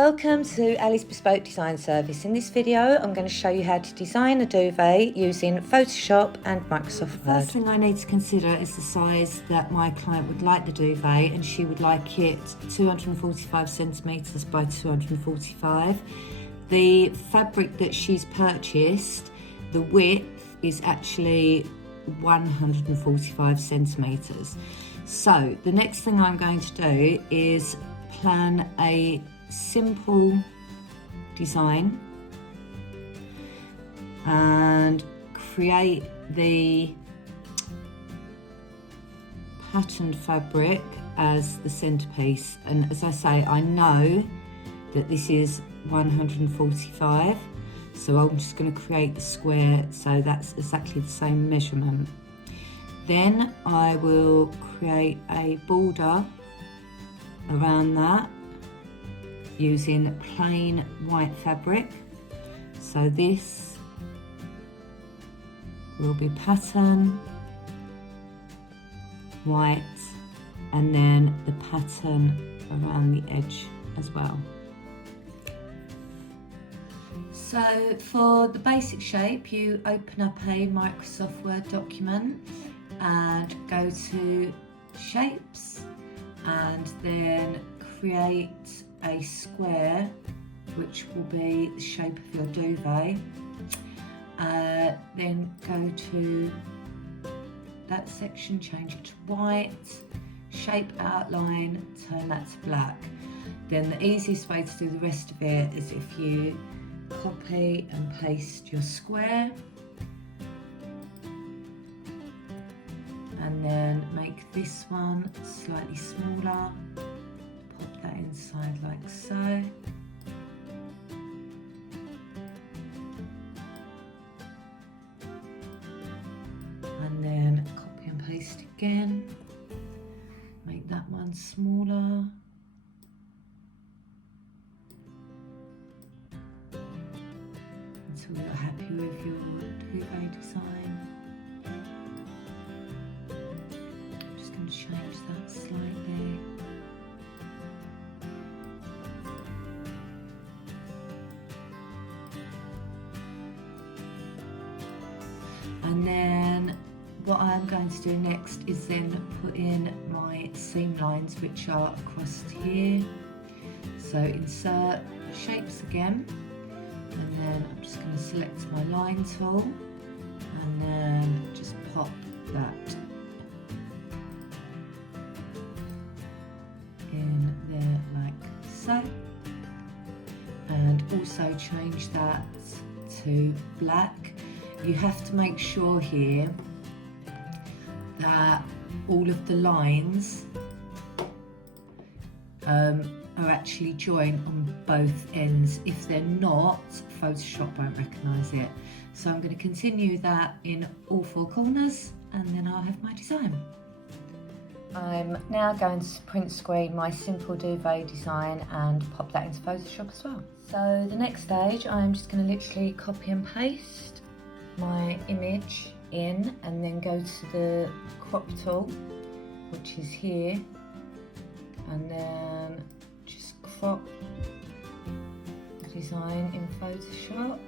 Welcome to Ali's Bespoke Design Service. In this video I'm going to show you how to design a duvet using Photoshop and Microsoft Word. The first thing I need to consider is the size that my client would like the duvet, and she would like it 245 centimetres by 245. The fabric that she's purchased, the width is actually 145 centimetres. So the next thing I'm going to do is plan a simple design and create the patterned fabric as the centerpiece. And as I say, I know that this is 145, so I'm just going to create the square so that's exactly the same measurement. Then I will create a border around that using plain white fabric. So this will be pattern, white, and then the pattern around the edge as well. So for the basic shape, you open up a Microsoft Word document and go to shapes and then create a square which will be the shape of your duvet. Then go to that section, change it to white, shape outline, turn that to black. Then the easiest way to do the rest of it is if you copy and paste your square and then make this one slightly smaller, pop that inside like so, and then copy and paste again, make that one smaller, until you're happy with your duvet design. I'm just going to change that slightly. And then what I'm going to do next is then put in my seam lines, which are across here. So insert shapes again, and then I'm just going to select my line tool and then just pop that in there like so, and also change that to black. You have to make sure here that all of the lines are actually joined on both ends. If they're not, Photoshop won't recognise it. So I'm going to continue that in all four corners and then I'll have my design. I'm now going to print screen my simple duvet design and pop that into Photoshop as well. So the next stage, I'm just going to literally copy and paste my image in and then go to the crop tool, which is here, and then just crop the design in Photoshop.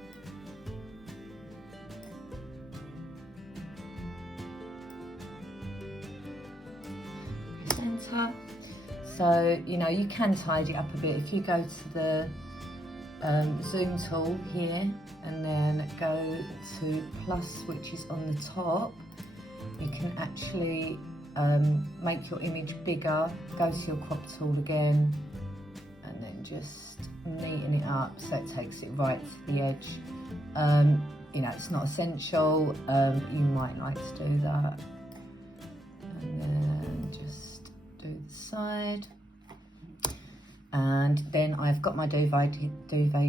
Press enter. So you know, you can tidy it up a bit if you go to the zoom tool here and then go to plus, which is on the top. You can actually make your image bigger, go to your crop tool again and then just neaten it up so it takes it right to the edge. You know, it's not essential, you might like to do that, and then just do the side. And then I've got my duvet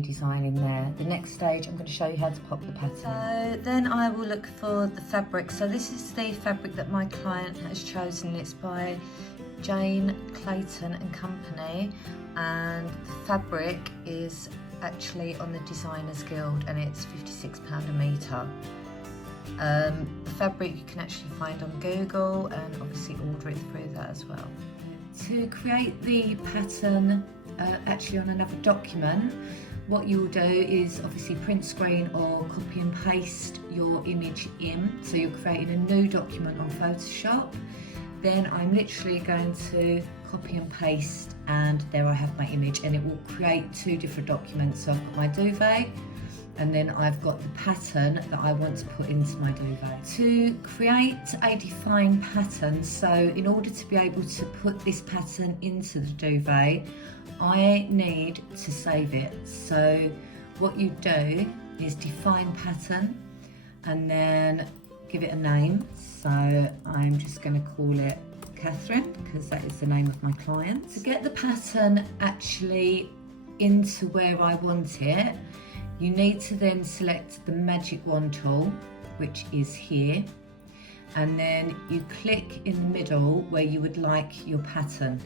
design in there. The next stage, I'm going to show you how to pop the pattern. So then I will look for the fabric. So this is the fabric that my client has chosen. It's by Jane Clayton and Company, and the fabric is actually on the Designers Guild and it's £56 a metre. The fabric you can actually find on Google and obviously order it through that as well. To create the pattern actually on another document. What you'll do is obviously print screen or copy and paste your image in. So you're creating a new document on Photoshop. Then I'm literally going to copy and paste, and there I have my image, and it will create two different documents. So I've got my duvet, and then I've got the pattern that I want to put into my duvet. To create a defined pattern, so in order to be able to put this pattern into the duvet, I need to save it. So what you do is define pattern and then give it a name. So I'm just going to call it Catherine, because that is the name of my client. To get the pattern actually into where I want it, you need to then select the magic wand tool, which is here, and then you click in the middle where you would like your pattern.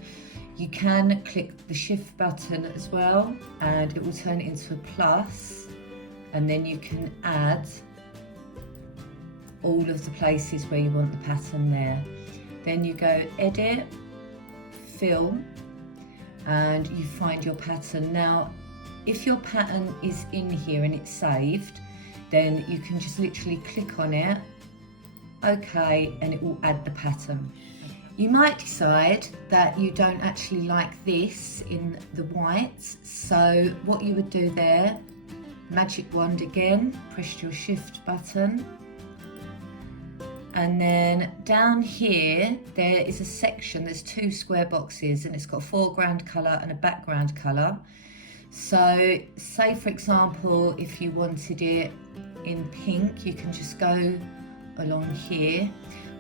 You can click the shift button as well, and it will turn it into a plus, and then you can add all of the places where you want the pattern there. Then you go edit, fill, and you find your pattern. Now, if your pattern is in here and it's saved, then you can just literally click on it, okay, and it will add the pattern. You might decide that you don't actually like this in the white, so what you would do there, magic wand again, press your shift button, and then down here there is a section, there's two square boxes, and it's got a foreground colour and a background colour. So say for example, if you wanted it in pink, you can just go along here.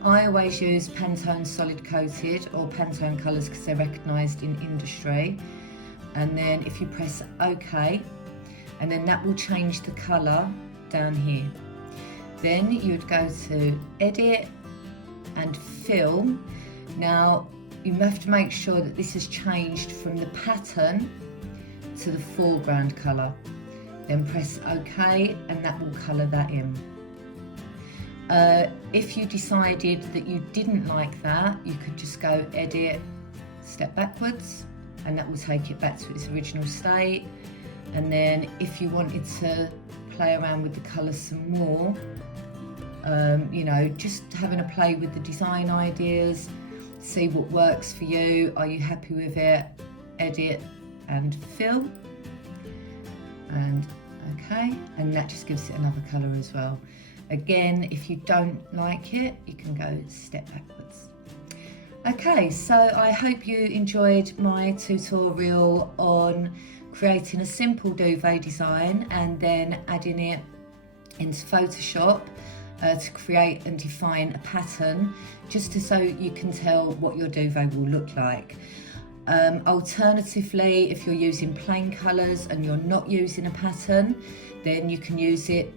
I always use Pantone solid coated or Pantone colours because they're recognised in industry. And then if you press OK, and then that will change the colour down here. Then you would go to edit and fill. Now you have to make sure that this has changed from the pattern to the foreground colour. Then press OK, and that will colour that in. If you decided that you didn't like that, you could just go edit, step backwards, and that will take it back to its original state. And then if you wanted to play around with the colours some more, you know, just having a play with the design ideas, see what works for you, are you happy with it, edit and fill, and okay, and that just gives it another colour as well. Again, if you don't like it, you can go step backwards. Okay, so I hope you enjoyed my tutorial on creating a simple duvet design and then adding it into Photoshop to create and define a pattern, just so you can tell what your duvet will look like. Alternatively, if you're using plain colours and you're not using a pattern, then you can use it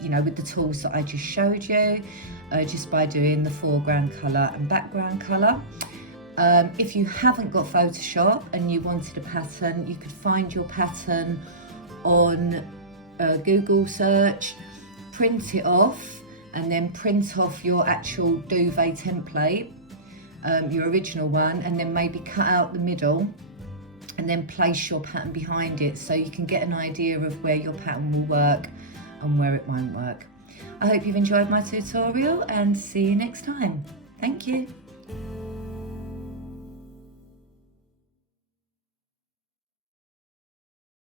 you know, with the tools that I just showed you, just by doing the foreground colour and background colour. If you haven't got Photoshop and you wanted a pattern, you could find your pattern on Google search, print it off, and then print off your actual duvet template, your original one, and then maybe cut out the middle and then place your pattern behind it, so you can get an idea of where your pattern will work and where it won't work. I hope you've enjoyed my tutorial, and see you next time. Thank you.